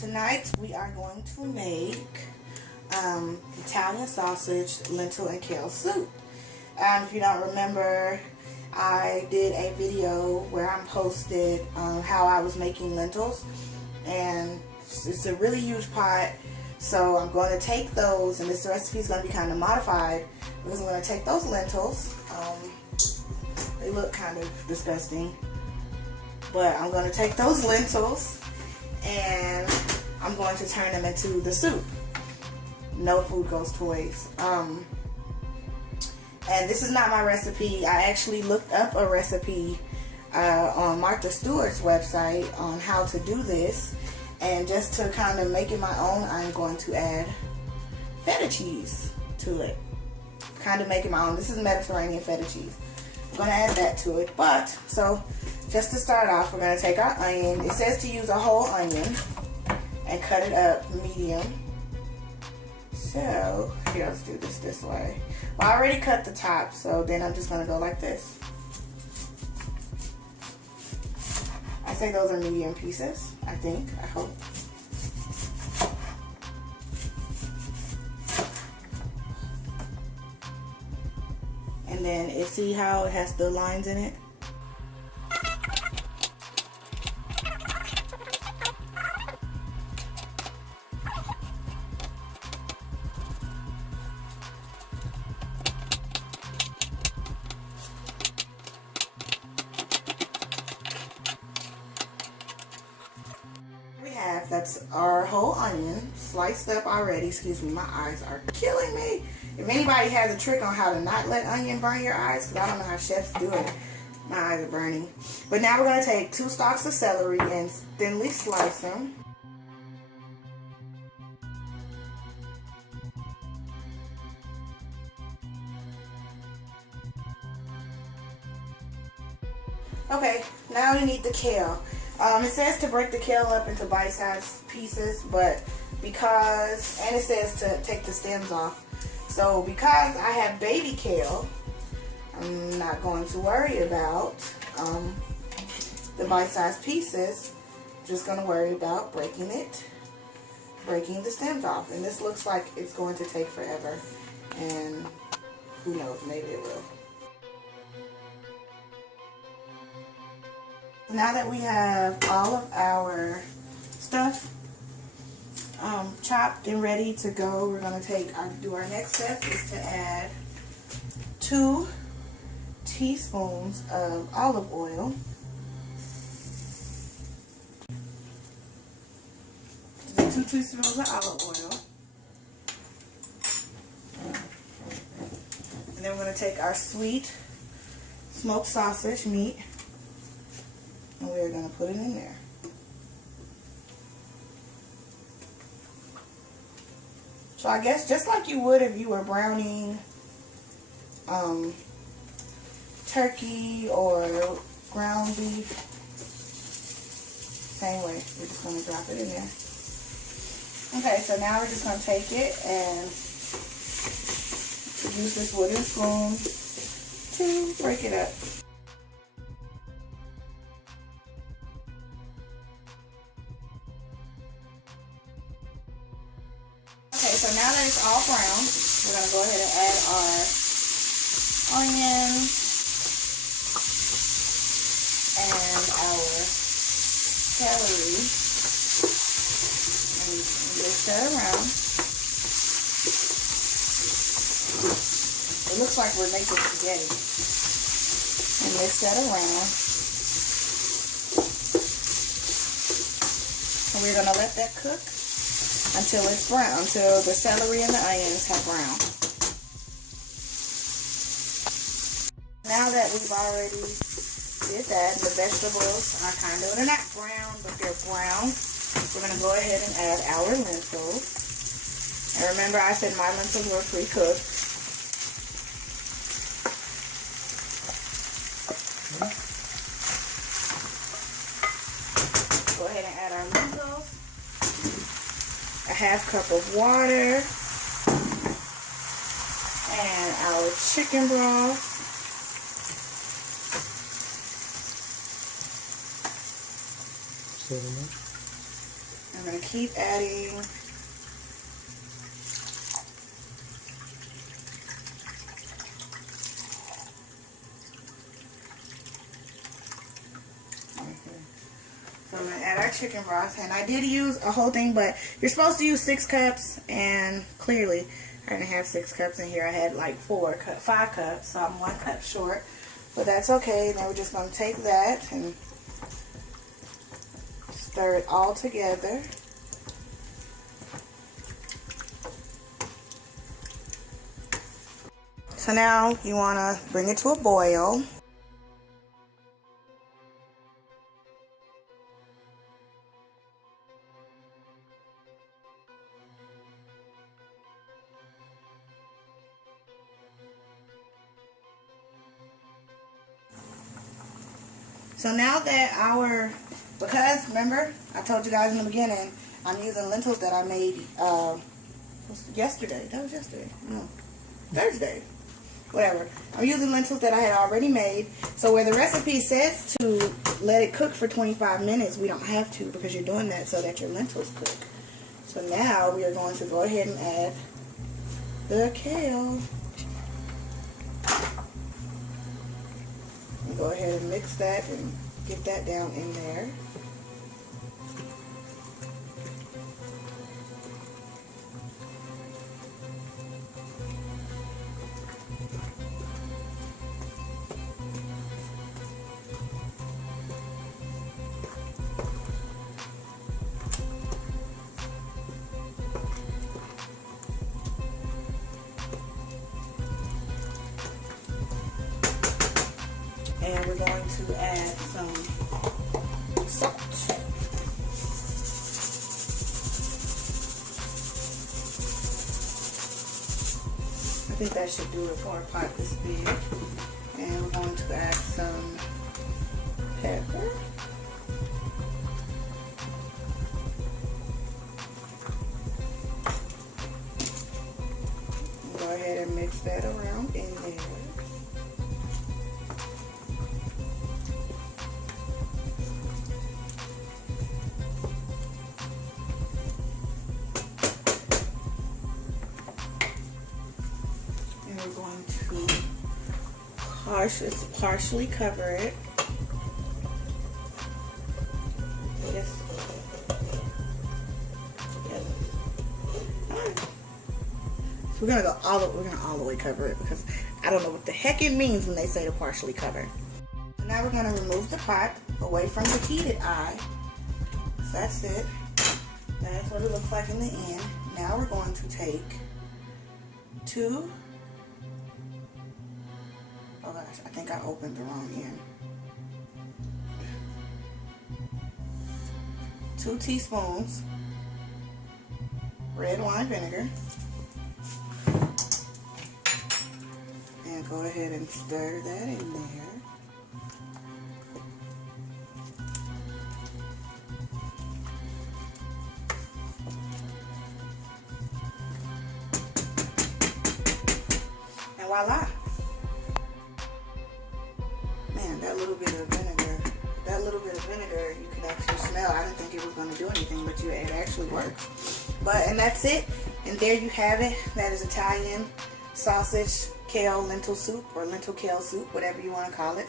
Tonight we are going to make Italian sausage, lentil, and kale soup. If you don't remember, I did a video where I posted how I was making lentils, and it's a really huge pot. So I'm going to take those, and this recipe is going to be kind of modified because I'm going to take those lentils. They look kind of disgusting, but I'm going to take those lentils and I'm going to turn them into the soup. No food goes to waste. And this is not my recipe. I actually looked up a recipe on Martha Stewart's website on how to do this. And just to kind of make it my own, I'm going to add feta cheese to it. Kind of make it my own. This is Mediterranean feta cheese. I'm going to add that to it. But, so, just to start off, we're going to take our onion. It says to use a whole onion and cut it up medium. So, here, let's do this way. Well, I already cut the top, so then I'm just going to go like this. I say those are medium pieces, I think, I hope. And then, see how it has the lines in it? That's our whole onion sliced up already. Excuse me, my eyes are killing me. If anybody has a trick on how to not let onion burn your eyes, because I don't know how chefs do it, my eyes are burning. But now we're going to take 2 stalks of celery and thinly slice them. Okay, now we need the kale. It says to break the kale up into bite-sized pieces, but because, and it says to take the stems off. So because I have baby kale, I'm not going to worry about the bite-sized pieces. I'm just going to worry about breaking the stems off. And this looks like it's going to take forever, and who knows, maybe it will. Now that we have all of our stuff chopped and ready to go, we're going to do our next step is to add 2 teaspoons of olive oil. So 2 teaspoons of olive oil. And then we're going to take our sweet smoked sausage meat. And we're going to put it in there. So I guess just like you would if you were browning turkey or ground beef. Same way. We're just going to drop it in there. Okay, so now we're just going to take it and use this wooden spoon to break it up. So now that it's all brown, we're going to go ahead and add our onions and our celery, and mix that around. It looks like we're making spaghetti. And mix that around. And we're going to let that cook until it's brown, until the celery and the onions have browned. Now that we've already did that, the vegetables are they're not brown, but they're brown. We're going to go ahead and add our lentils. And remember, I said my lentils were pre-cooked. Go ahead and add our lentils. A half cup of water and our chicken broth. And we're going to keep adding so we're going to add our chicken broth, and I did use a whole thing, but you're supposed to use 6 cups, and clearly I didn't have 6 cups in here. I had like 5 cups, so I'm 1 cup short, but that's okay. Now we're just going to take that and stir it all together. So now you want to bring it to a boil. So now that because remember I told you guys in the beginning, I'm using lentils that I made yesterday. That was yesterday. No, Thursday. Whatever. I'm using lentils that I had already made. So where the recipe says to let it cook for 25 minutes, we don't have to, because you're doing that so that your lentils cook. So now we are going to go ahead and add the kale. And go ahead and mix that and get that down in there. And we're going to add some salt. I think that should do it for a pot this big. And we're going to add some pepper. Go ahead and mix that around in there. We're going to partially cover it. Just alright. So we're gonna all the way cover it, because I don't know what the heck it means when they say to partially cover. So now we're gonna remove the pot away from the heated eye. So that's it. That's what it looks like in the end. Now we're going to take 2. Oh gosh, I think I opened the wrong end. 2 teaspoons red wine vinegar. And go ahead and stir that in there. And voila. Man, that little bit of vinegar, you can actually smell. I didn't think it was going to do anything, but it actually works. And that's it. And there you have it. That is Italian sausage kale lentil soup, or lentil kale soup, whatever you want to call it.